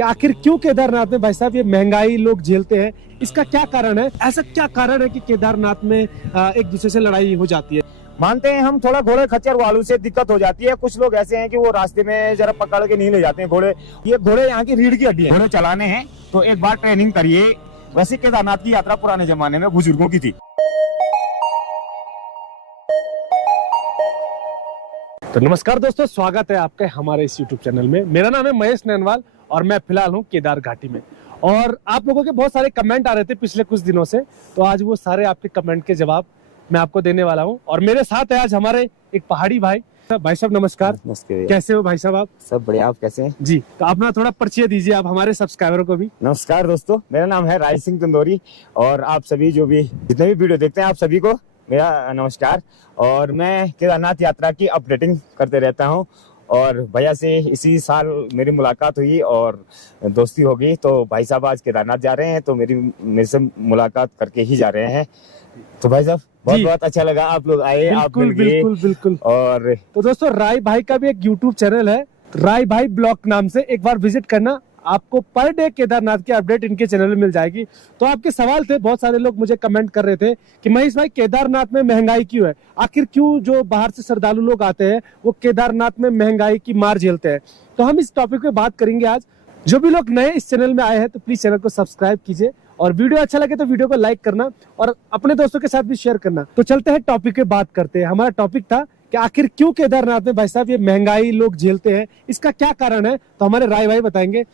कि आखिर क्यों केदारनाथ में भाई साहब ये महंगाई लोग झेलते हैं, इसका क्या कारण है? ऐसा क्या कारण है कि केदारनाथ में एक दूसरे से लड़ाई हो जाती है? मानते हैं हम, थोड़ा घोड़े खच्चर वालों से दिक्कत हो जाती है। कुछ लोग ऐसे हैं कि वो रास्ते में जरा पकड़ के नहीं ले जाते हैं घोड़े। ये घोड़े यहाँ की रीढ़ की हड्डी है। घोड़े चलाने हैं तो एक बार ट्रेनिंग करिए। वैसे केदारनाथ की यात्रा पुराने जमाने में बुजुर्गों की थी। तो नमस्कार दोस्तों, स्वागत है आपके हमारे इस YouTube चैनल में। मेरा नाम है महेश नैनवाल और मैं फिलहाल हूँ केदार घाटी में। और आप लोगों के बहुत सारे कमेंट आ रहे थे पिछले कुछ दिनों से, तो आज वो सारे आपके कमेंट के जवाब मैं आपको देने वाला हूँ। और मेरे साथ है आज हमारे एक पहाड़ी भाई। भाई साहब नमस्कार। नमस्कार। कैसे हो भाई साहब आप? सब बढ़िया, आप कैसे हैं? जी, तो अपना थोड़ा परिचय दीजिए आप हमारे सब्सक्राइबरों को भी। नमस्कार दोस्तों, मेरा नाम है राज सिंह तंदोरी और आप सभी जो भी जितने भी वीडियो देखते हैं आप सभी को मेरा नमस्कार। और मैं केदारनाथ यात्रा की अपडेटिंग करते रहता हूँ और भैया से इसी साल मेरी मुलाकात हुई और दोस्ती हो गई। तो भाई साहब आज केदारनाथ जा रहे हैं तो मेरे से मुलाकात करके ही जा रहे हैं। तो भाई साहब बहुत बहुत अच्छा लगा आप लोग आए, आप मिल गए। बिल्कुल बिल्कुल। और तो दोस्तों राय भाई का भी एक YouTube चैनल है, राय भाई ब्लॉग नाम से, एक बार विजिट करना। आपको पर डे केदारनाथ की अपडेट इनके चैनल में मिल जाएगी। तो आपके सवाल थे, बहुत सारे लोग मुझे कमेंट कर रहे थे कि महेश भाई केदारनाथ में महंगाई क्यों है, आखिर क्यों जो बाहर से श्रद्धालु लोग आते हैं वो केदारनाथ में महंगाई की मार झेलते हैं। तो हम इस टॉपिक पे बात करेंगे आज। जो भी लोग नए इस चैनल में आए हैं तो प्लीज चैनल को सब्सक्राइब कीजिए और वीडियो अच्छा लगे तो वीडियो को लाइक करना और अपने दोस्तों के साथ भी शेयर करना। तो चलते हैं टॉपिक पे बात करते हैं। हमारा टॉपिक था कि आखिर क्यों केदारनाथ में भाई साहब ये महंगाई लोग झेलते हैं, इसका क्या कारण है, तो हमारे राय भाई बताएंगे।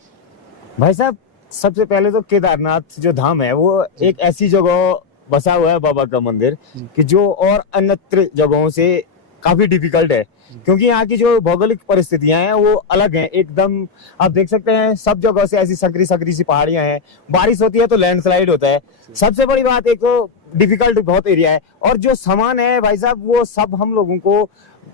भाई साहब सबसे पहले तो केदारनाथ जो धाम है वो एक ऐसी जगह बसा हुआ है, बाबा का मंदिर, कि जो और अन्यत्र जगहों से काफी डिफिकल्ट है। क्योंकि यहाँ की जो भौगोलिक परिस्थितियां हैं वो अलग हैं एकदम। आप देख सकते हैं सब जगह से ऐसी संकरी संकरी सी पहाड़ियां हैं, बारिश होती है तो लैंडस्लाइड होता है। सबसे बड़ी बात एक तो डिफिकल्ट बहुत एरिया है। और जो सामान है भाई साहब वो सब हम लोगों को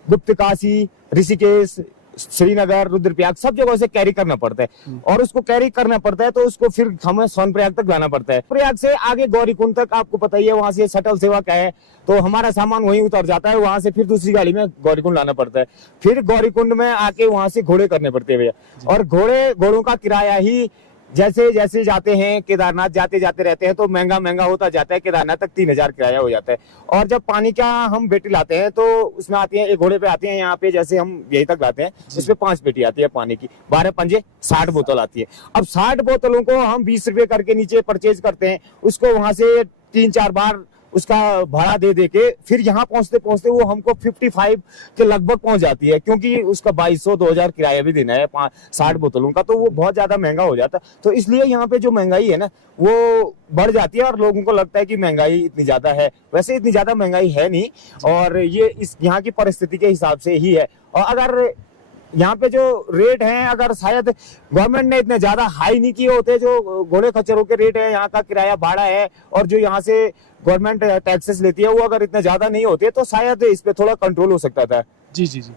गुप्त काशी, ऋषिकेश, श्रीनगर, रुद्रप्रयाग सब जगहों से कैरी करना पड़ता है। और उसको कैरी करना पड़ता है तो उसको फिर हमें सोनप्रयाग तक लाना पड़ता है। प्रयाग से आगे गौरीकुंड तक आपको पता ही है, वहां से शटल सेवा का है तो हमारा सामान वहीं उतर जाता है। वहां से फिर दूसरी गाड़ी में गौरीकुंड लाना पड़ता है। फिर गौरीकुंड में आके वहां से घोड़े करने पड़ते हैं भैया। और घोड़ों का किराया ही जैसे जैसे जाते हैं केदारनाथ जाते जाते रहते हैं तो महंगा महंगा होता जाता है। केदारनाथ तक 3000 किराया हो जाता है। और जब पानी का हम बेटी लाते हैं तो उसमें आती है, एक घोड़े पे आती है यहाँ पे, जैसे हम यहीं तक लाते हैं उसमें 5 बेटी आती है पानी की, 12 पंजे 60 बोतल आती है। अब 60 बोतलों को हम 20 रुपए करके नीचे परचेज करते हैं, उसको वहां से 3-4 बार उसका भाड़ा दे दे के फिर यहाँ पहुंचते पहुंचते वो हमको 55 के लगभग पहुंच जाती है। क्योंकि उसका 2200-2000 किराया भी देना है 60 बोतलों का, तो वो बहुत ज्यादा महंगा हो जाता है। तो इसलिए यहाँ पे जो महंगाई है ना वो बढ़ जाती है और लोगों को लगता है कि महंगाई इतनी ज्यादा है। वैसे इतनी ज्यादा महंगाई है नहीं और ये इस यहाँ की परिस्थिति के हिसाब से ही है। और अगर यहाँ पे जो रेट हैं, अगर शायद गवर्नमेंट ने इतने ज्यादा हाई नहीं किए होते, जो घोड़े खच्चरों के रेट है, यहाँ का किराया भाड़ा है और जो यहाँ से गवर्नमेंट टैक्सेस लेती है वो अगर इतने ज्यादा नहीं होते तो शायद इस पे थोड़ा कंट्रोल हो सकता था। जी जी जी।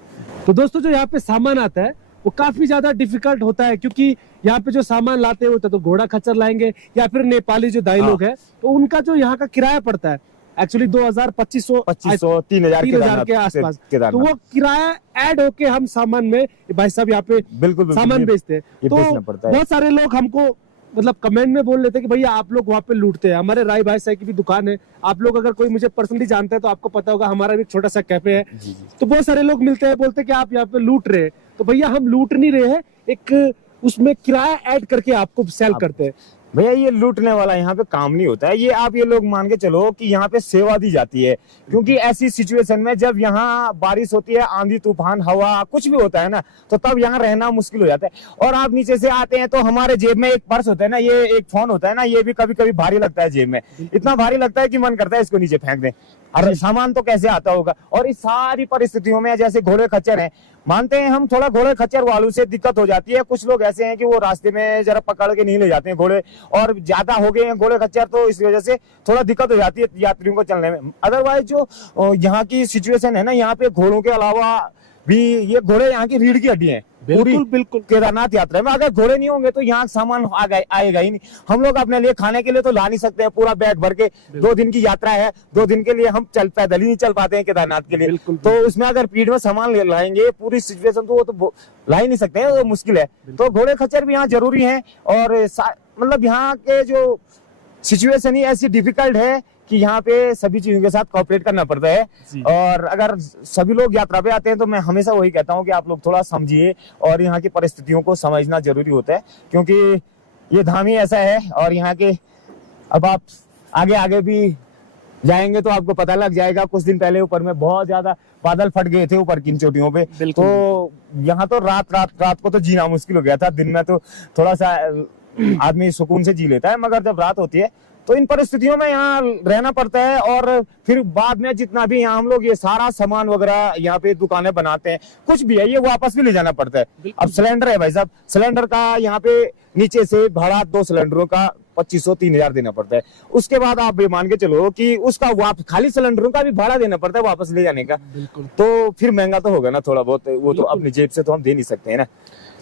तो दोस्तों जो यहाँ पे सामान आता है वो काफी ज्यादा डिफिकल्ट होता है, क्योंकि यहाँ पे जो सामान लाते हैं तो घोड़ा खच्चर लाएंगे या फिर नेपाली जो दाई लोग हैं तो उनका जो यहाँ का किराया पड़ता है एक्चुअली 2000-2500-3000 के आसपास। तो वो किराया ऐड होके हम सामान में भाई साहब यहाँ पे बिल्कुल सामान बेचते हैं। तो बहुत सारे लोग हमको मतलब कमेंट में बोल लेते हैं कि भैया आप लोग वहाँ पे लूटते हैं। हमारे राय भाई साहब की भी दुकान है, आप लोग अगर कोई मुझे पर्सनली जानता है तो आपको पता होगा, हमारा भी एक छोटा सा कैफे है। तो बहुत सारे लोग मिलते हैं, बोलते हैं कि आप यहाँ पे लूट रहे हैं। तो भैया हम लूट नहीं रहे हैं, एक उसमें किराया ऐड करके आपको सेल करते हैं। भैया ये लूटने वाला यहाँ पे काम नहीं होता है। ये आप ये लोग मान के चलो कि यहाँ पे सेवा दी जाती है। क्योंकि ऐसी सिचुएशन में जब यहाँ बारिश होती है, आंधी तूफान हवा कुछ भी होता है ना, तो तब यहाँ रहना मुश्किल हो जाता है। और आप नीचे से आते हैं तो हमारे जेब में एक पर्स होता है ना, ये एक फोन होता है ना, ये भी कभी कभी भारी लगता है जेब में, इतना भारी लगता है कि मन करता है इसको नीचे फेंक दें। अरे सामान तो कैसे आता होगा। और इस सारी परिस्थितियों में जैसे घोड़े खच्चर हैं, मानते हैं हम, थोड़ा घोड़े खच्चर वालों से दिक्कत हो जाती है। कुछ लोग ऐसे हैं कि वो रास्ते में जरा पकड़ के नहीं ले जाते हैं घोड़े, और ज्यादा हो गए हैं घोड़े खच्चर तो इस वजह से थोड़ा दिक्कत हो जाती है यात्रियों को चलने में। अदरवाइज जो यहाँ की सिचुएशन है ना, यहाँ पे घोड़ों के अलावा भी ये घोड़े यहाँ की रीढ़ की हड्डी है बिल्कुल बिल्कुल। केदारनाथ यात्रा में। अगर घोड़े नहीं होंगे तो यहाँ सामान आएगा ही नहीं। हम लोग अपने लिए खाने के लिए तो ला नहीं सकते हैं पूरा बैग भर के, 2 दिन की यात्रा है, 2 दिन के लिए हम पैदल ही नहीं चल पाते हैं केदारनाथ के लिए। तो उसमें अगर पीठ में सामान लाएंगे पूरी सिचुएशन, तो वो तो ला ही नहीं सकते हैं, वो मुश्किल है। तो घोड़े खच्चर भी यहाँ जरूरी है। और मतलब यहाँ के जो सिचुएशन ही ऐसी डिफिकल्ट है कि यहाँ पे सभी चीजों के साथ कोऑपरेट करना पड़ता है। और अगर सभी लोग यात्रा पे आते हैं तो मैं हमेशा वही कहता हूँ कि आप लोग थोड़ा समझिए और यहाँ की परिस्थितियों को समझना जरूरी होता है, क्योंकि ये धाम ही ऐसा है। और यहाँ के अब आप आगे आगे भी जाएंगे तो आपको पता लग जाएगा। कुछ दिन पहले ऊपर में बहुत ज्यादा बादल फट गए थे ऊपर की चोटियों पे, तो यहाँ तो रात को तो जीना मुश्किल हो गया था। दिन में तो थोड़ा सा आदमी सुकून से जी लेता है, मगर जब रात होती है तो इन परिस्थितियों में यहाँ रहना पड़ता है। और फिर बाद में जितना भी यहाँ हम लोग ये सारा सामान वगैरह यहाँ पे दुकानें बनाते हैं, कुछ भी है, ये वापस भी ले जाना पड़ता है। अब सिलेंडर है भाई साहब, सिलेंडर का यहाँ पे नीचे से भाड़ा 2 सिलेंडरों का 2500-3000 देना पड़ता है। उसके बाद आप ये मान के चलो कि उसका खाली सिलेंडरों का भी भाड़ा देना पड़ता है वापस ले जाने का। तो फिर महंगा तो होगा ना थोड़ा बहुत, वो तो अपनी जेब से तो हम दे नहीं सकते है ना।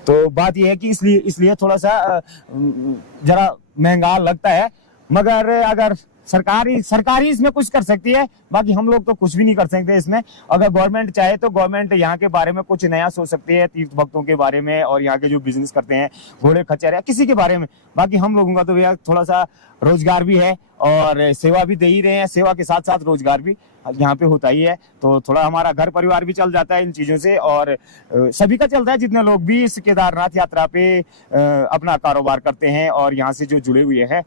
तो बात यह है कि इसलिए थोड़ा सा जरा महंगा लगता है, मगर अगर सरकारी इसमें कुछ कर सकती है, बाकी हम लोग तो कुछ भी नहीं कर सकते इसमें। अगर गवर्नमेंट चाहे तो गवर्नमेंट यहाँ के बारे में कुछ नया सोच सकती है, तीर्थ भक्तों के बारे में और यहाँ के जो बिजनेस करते हैं घोड़े खच्चर या किसी के बारे में। बाकी हम लोगों का तो भैया थोड़ा सा रोजगार भी है और सेवा भी दे ही रहे हैं, सेवा के साथ साथ रोजगार भी यहाँ पे होता ही है। तो थोड़ा हमारा घर परिवार भी चल जाता है इन चीजों से, और सभी का चलता है जितने लोग भी इस केदारनाथ यात्रा पे अपना कारोबार करते हैं और यहाँ से जो जुड़े हुए हैं।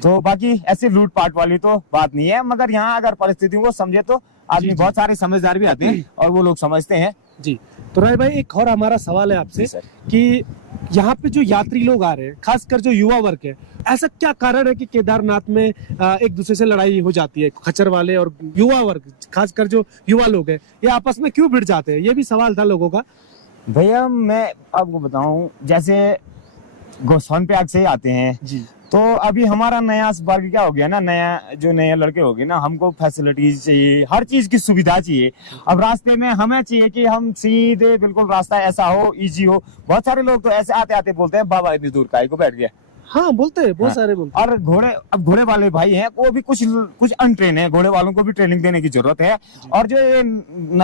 तो बाकी ऐसे लूटपाट वाली तो बात नहीं है, मगर यहाँ अगर परिस्थितियों को समझे तो आदमी बहुत सारे समझदार भी आते हैं और वो लोग समझते हैं जी। तो राय भाई एक और हमारा सवाल है आपसे कि यहाँ पे जो यात्री लोग आ रहे हैं, खासकर जो युवा वर्ग है, ऐसा क्या कारण है कि केदारनाथ में एक दूसरे से लड़ाई हो जाती है? खच्चर वाले और युवा वर्ग, खासकर जो युवा लोग हैं, ये आपस में क्यों भिड़ जाते हैं? ये भी सवाल था लोगों का। भैया मैं आपको बताऊं, जैसे गोस्वामीप्रयाग से आते हैं जी, तो अभी हमारा नया वर्ग क्या हो गया ना, नए लड़के हो गए ना, हमको फैसिलिटीज चाहिए, हर चीज की सुविधा चाहिए। अब रास्ते में हमें चाहिए कि हम सीधे बिल्कुल रास्ता ऐसा हो, इजी हो। बहुत सारे लोग तो ऐसे आते आते बोलते हैं बाबा इतनी दूर काहे को बैठ गया। हाँ बोलते हैं, बहुत सारे बोलते हैं। और घोड़े वाले भाई हैं वो भी कुछ अनट्रेन है, घोड़े वालों को भी ट्रेनिंग देने की जरूरत है। और जो ये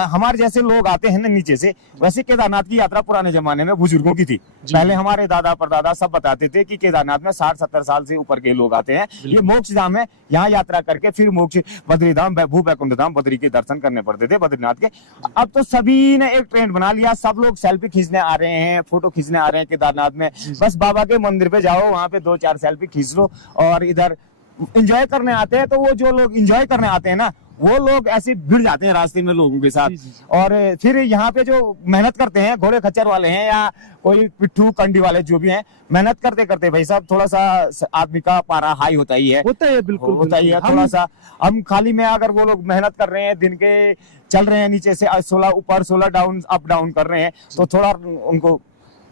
हमारे जैसे लोग आते हैं ना नीचे से, वैसे केदारनाथ की यात्रा पुराने जमाने में बुजुर्गों की थी। पहले हमारे दादा परदादा सब बताते थे कि केदारनाथ में 60-70 साल से ऊपर के लोग आते हैं, ये मोक्ष धाम है, यहाँ यात्रा करके फिर मोक्ष बद्रीधाम भू बैकुंठ धाम बद्री के दर्शन करने पड़ते थे बद्रीनाथ के। अब तो सभी ने एक ट्रेंड बना लिया, सब लोग सेल्फी खींचने आ रहे हैं, फोटो खींचने आ रहे हैं केदारनाथ में। बस बाबा के मंदिर पे जाओ, वहाँ पे 2-4 सेल्फी खींच लो और इधर एंजॉय करने आते हैं। तो वो जो लोग एंजॉय करने आते हैं ना, वो लोग ऐसे भिड़ जाते हैं रास्ते में लोगों के साथ। और फिर यहाँ पे जो मेहनत करते हैं, घोड़े खच्चर वाले हैं या कोई पिट्ठू कंडी वाले जो भी हैं, मेहनत करते करते भाई साहब थोड़ा सा आदमी का पारा हाई होता ही है। बिल्कुल होता ही है थोड़ा सा। हम खाली में अगर वो लोग मेहनत कर रहे हैं, दिन के चल रहे हैं, नीचे से 16 ऊपर 16 डाउन अप डाउन कर रहे हैं, तो थोड़ा उनको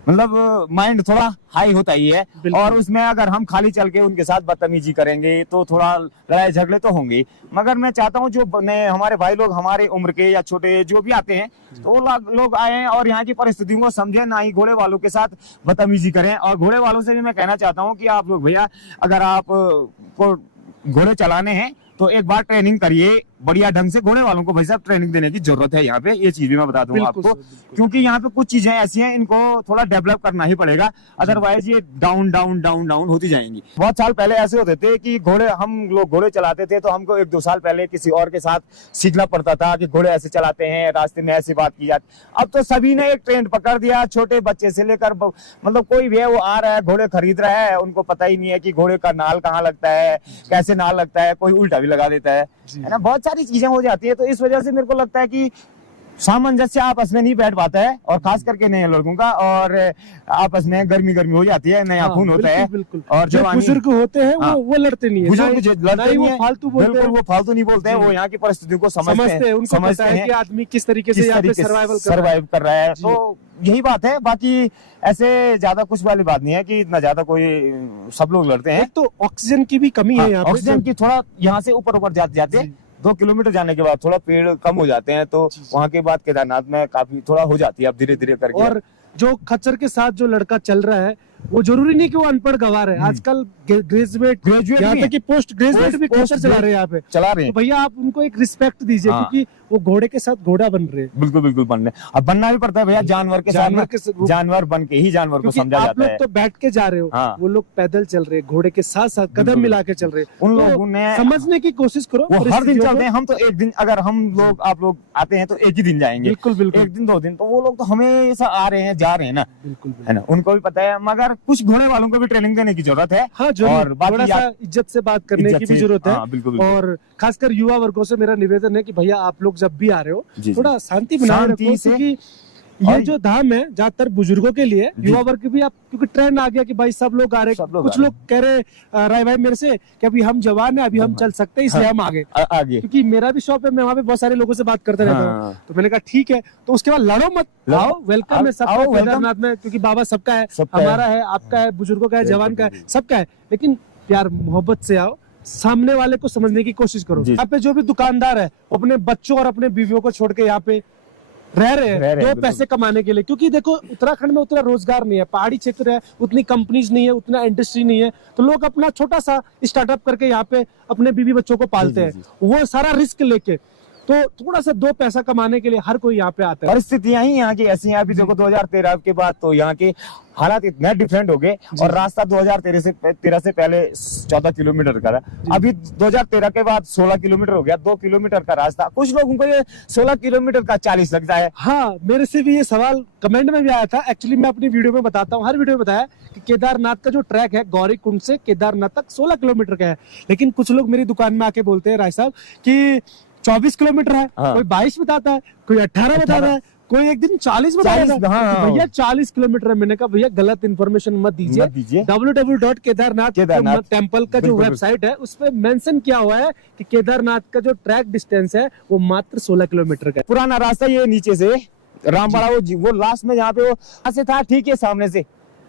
मतलब माइंड थोड़ा हाई होता ही है। और उसमें अगर हम खाली चल के उनके साथ बदतमीजी करेंगे तो थोड़ा लड़ाई झगड़े तो होंगे। मगर मैं चाहता हूँ जो हमारे भाई लोग हमारे उम्र के या छोटे जो भी आते हैं, तो वो लोग आए और यहाँ की परिस्थितियों को समझे, ना ही घोड़े वालों के साथ बदतमीजी करें। और घोड़े वालों से भी मैं कहना चाहता हूँ कि आप लोग भैया, अगर आप को घोड़े चलाने हैं तो एक बार ट्रेनिंग करिए बढ़िया ढंग से। घोड़े वालों को भाई साहब ट्रेनिंग देने की जरूरत है यहाँ पे, ये चीज भी मैं बता दूंगा आपको, क्योंकि यहाँ पे कुछ चीजें ऐसी हैं, इनको थोड़ा डेवलप करना ही पड़ेगा, अदरवाइज ये डाउन डाउन डाउन डाउन होती जाएंगी। बहुत साल पहले ऐसे होते थे कि हम लोग घोड़े चलाते थे तो हमको 1-2 साल पहले किसी और के साथ सीखना पड़ता था कि घोड़े ऐसे चलाते हैं, रास्ते में ऐसी बात की जाती। अब तो सभी ने एक ट्रेंड पकड़ दिया, छोटे बच्चे से लेकर मतलब कोई भी है वो आ रहा है, घोड़े खरीद रहा है, उनको पता ही नहीं है कि घोड़े का नाल कहाँ लगता है, कैसे नाल लगता है, कोई उल्टा भी लगा देता है ना। बहुत सारी चीजें हो जाती है। तो इस वजह से मेरे को लगता है कि सामंजस्य आपस में नहीं बैठ पाता है, और खास करके नए लड़कों का, और आपस में गर्मी हो जाती है, नया खून होता है। और जो बुजुर्ग होते हैं वो लड़ते नहीं है, वो फालतू बोलते हैं, वो फालतू नहीं बोलते हैं, वो यहाँ की परिस्थितियों को समझते हैं, उनको पता है कि आदमी किस तरीके से यहाँ पे सर्वाइव कर रहा है। तो यही बात है, बाकी ऐसे ज्यादा कुछ वाली बात नहीं है कि इतना ज्यादा कोई सब लोग लड़ते हैं। तो ऑक्सीजन की भी कमी है यहाँ पे, ऑक्सीजन की थोड़ा यहाँ से ऊपर जाते 2 किलोमीटर जाने के बाद थोड़ा पेड़ कम हो जाते हैं, तो वहाँ के बाद केदारनाथ में काफी थोड़ा हो जाती है, अब धीरे धीरे करके। और जो खच्चर के साथ जो लड़का चल रहा है वो जरूरी नहीं कि वो अनपढ़ गवार है, आजकल ग्रेजुएट यहाँ तक कि पोस्ट ग्रेजुएट भी खच्चर चला रहे हैं यहाँ पे, चला रहे हैं। तो भैया आप उनको एक रिस्पेक्ट दीजिए, हाँ। क्योंकि वो घोड़े के साथ घोड़ा बन रहे हैं। बिल्कुल बिल्कुल बनने, अब बनना भी पड़ता है भैया, जानवर के साथ जानवर बन के ही जानवर को क्योंकि समझा आप जाता लोग है। तो बैठ के जा रहे हो, हाँ। वो लोग पैदल चल रहे हैं, घोड़े के साथ साथ कदम बिल्कुल। मिला के चल रहे हैं। उन तो लोगों ने समझने की कोशिश करो, वो हर दिन परिस्थितियों चलते को। हैं, हम तो एक दिन, अगर हम लोग आप लोग आते हैं तो एक ही दिन जाएंगे, बिल्कुल बिल्कुल एक दिन 2 दिन, तो वो लोग तो हमेशा आ रहे हैं जा रहे हैं ना, बिल्कुल है ना, उनको भी पता है। मगर कुछ घोड़े वालों को भी ट्रेनिंग देने की जरूरत है। हाँ, और जरूर बाकी थोड़ा सा इज्जत से बात करने इज्जत की भी से, जरूरत है। हाँ, बिल्कुल, बिल्कुल। और खासकर युवा वर्गों से मेरा निवेदन है कि भैया आप लोग जब भी आ रहे हो जी, थोड़ा शांति बनाए शांति रखो, से। क्योंकि ये और- जो धाम है ज्यादातर बुजुर्गों के लिए, जी। युवा वर्ग भी आप, क्योंकि ट्रेंड आ गया कि भाई सब लोग आ रहे सब हैं। लोग कुछ आ लोग कह रहे राय भाई मेरे से कि अभी हम जवान है, अभी हम चल सकते हैं, इसलिए हाँ। हम आगे, आगे। क्योंकि मेरा भी शॉप है, मैं वहाँ पे बहुत सारे लोगों से बात करते रहता हूँ। हाँ। तो मैंने कहा ठीक है, तो उसके बाद लड़ो मत, लड़ो। आओ, वेलकम है सबका आओ, वेलकम। केदारनाथ में, क्योंकि बाबा सबका है, सबका है। हमारा है, आपका है, बुजुर्गों का है, बिल्कुल, जवान का है, बिल्कुल। सबका है, लेकिन प्यार मोहब्बत से आओ, सामने वाले को समझने की कोशिश करो। जी। यहाँ पे जो भी दुकानदार है वो अपने बच्चों और अपने बीवियों को छोड़ के यहाँ पे रह रहे हैं रह रहे हैं, दो बिल्कुल। पैसे कमाने के लिए, क्योंकि देखो उत्तराखंड में उतना रोजगार नहीं है, पहाड़ी क्षेत्र है, उतनी कंपनीज नहीं है, उतना इंडस्ट्री नहीं है, तो लोग अपना छोटा सा स्टार्टअप करके यहाँ पे अपने बीवी बच्चों को पालते जी, हैं, वो सारा रिस्क लेके, तो थोड़ा सा 2 पैसा कमाने के लिए हर कोई यहाँ पे आता है। परिस्थितियां ही यहाँ की ऐसी हैं। अभी देखो 2013 के बाद तो यहाँ के हालात इतने डिफरेंट हो गए, और रास्ता 2013 से पहले 14 किलोमीटर का था, अभी 2013 के बाद 16 किलोमीटर हो गया, 2 किलोमीटर का रास्ता। कुछ लोगों को ये 16 किलोमीटर का 40 लगता है। हाँ, मेरे से भी ये सवाल कमेंट में भी आया था। एक्चुअली मैं अपनी वीडियो में बताता हूँ, हर वीडियो में बताया कि केदारनाथ का जो ट्रैक है गौरी कुंड से केदारनाथ तक 16 किलोमीटर का है, लेकिन कुछ लोग मेरी दुकान में आके बोलते हैं राय साहब कि 24 किलोमीटर है, हाँ। कोई 22 बताता है, कोई 18 बताता है, कोई एक दिन 40 बताता 40, है। हाँ। तो भैया 40 किलोमीटर है। मैंने कहा भैया गलत इन्फॉर्मेशन मत दीजिए। मत दीजिए। www.केदारनाथ टेम्पल का जो बिल्कुल, वेबसाइट है उस पे मेंशन किया हुआ है कि केदारनाथ का जो ट्रैक डिस्टेंस है वो मात्र 16 किलोमीटर का है। पुराना रास्ता ये नीचे से रामबाड़ा, वो लास्ट में जहाँ पे वो यहाँ से था, ठीक है, सामने से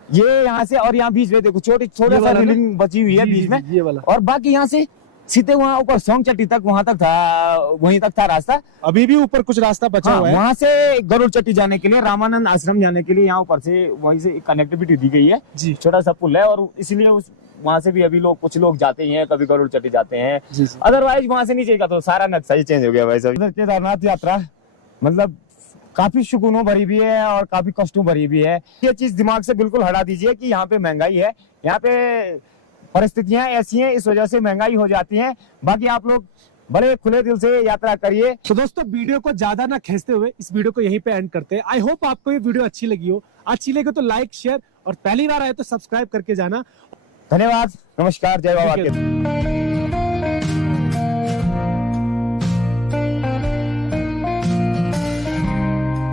ये यहाँ से, और यहाँ बीच में देखो छोटी थोड़ा सा वाला ना? रेलिंग बची हुई है जी, बीच जी, में, ये वाला। और बाकी यहाँ से सीधे वहाँ ऊपर सोंग चट्टी तक, वहां तक था, वहीं तक था रास्ता। अभी भी ऊपर कुछ रास्ता बचा हाँ, हुआ है। वहां से गरुड़ चट्टी जाने के लिए, रामानंद आश्रम जाने के लिए यहाँ ऊपर से वहीं से कनेक्टिविटी दी गई है, जी छोटा सा पुल है, और इसलिए उस वहां से भी अभी कुछ लोग जाते हैं, कभी गरुड़ चट्टी जाते हैं। जी, जी। अदरवाइज वहां से नीचे का तो सारा नक्शा ही चेंज हो गया भाई साहब। केदारनाथ यात्रा मतलब काफी सुकूनों भरी भी है और काफी कष्टों भरी भी है। ये चीज दिमाग से बिल्कुल हटा दीजिए कि यहाँ पे महंगाई है, यहाँ पे परिस्थितियां ऐसी हैं, इस वजह से महंगाई हो जाती है। बाकी आप लोग बड़े खुले दिल से यात्रा करिए। तो दोस्तों वीडियो को ज्यादा ना खींचते हुए इस वीडियो को यहीं पे एंड करते हैं। आई होप आपको ये वीडियो अच्छी लगी हो। अच्छी लगी तो लाइक शेयर और पहली बार आए तो सब्सक्राइब करके जाना। धन्यवाद, नमस्कार, जय बाबा ठीक है। के।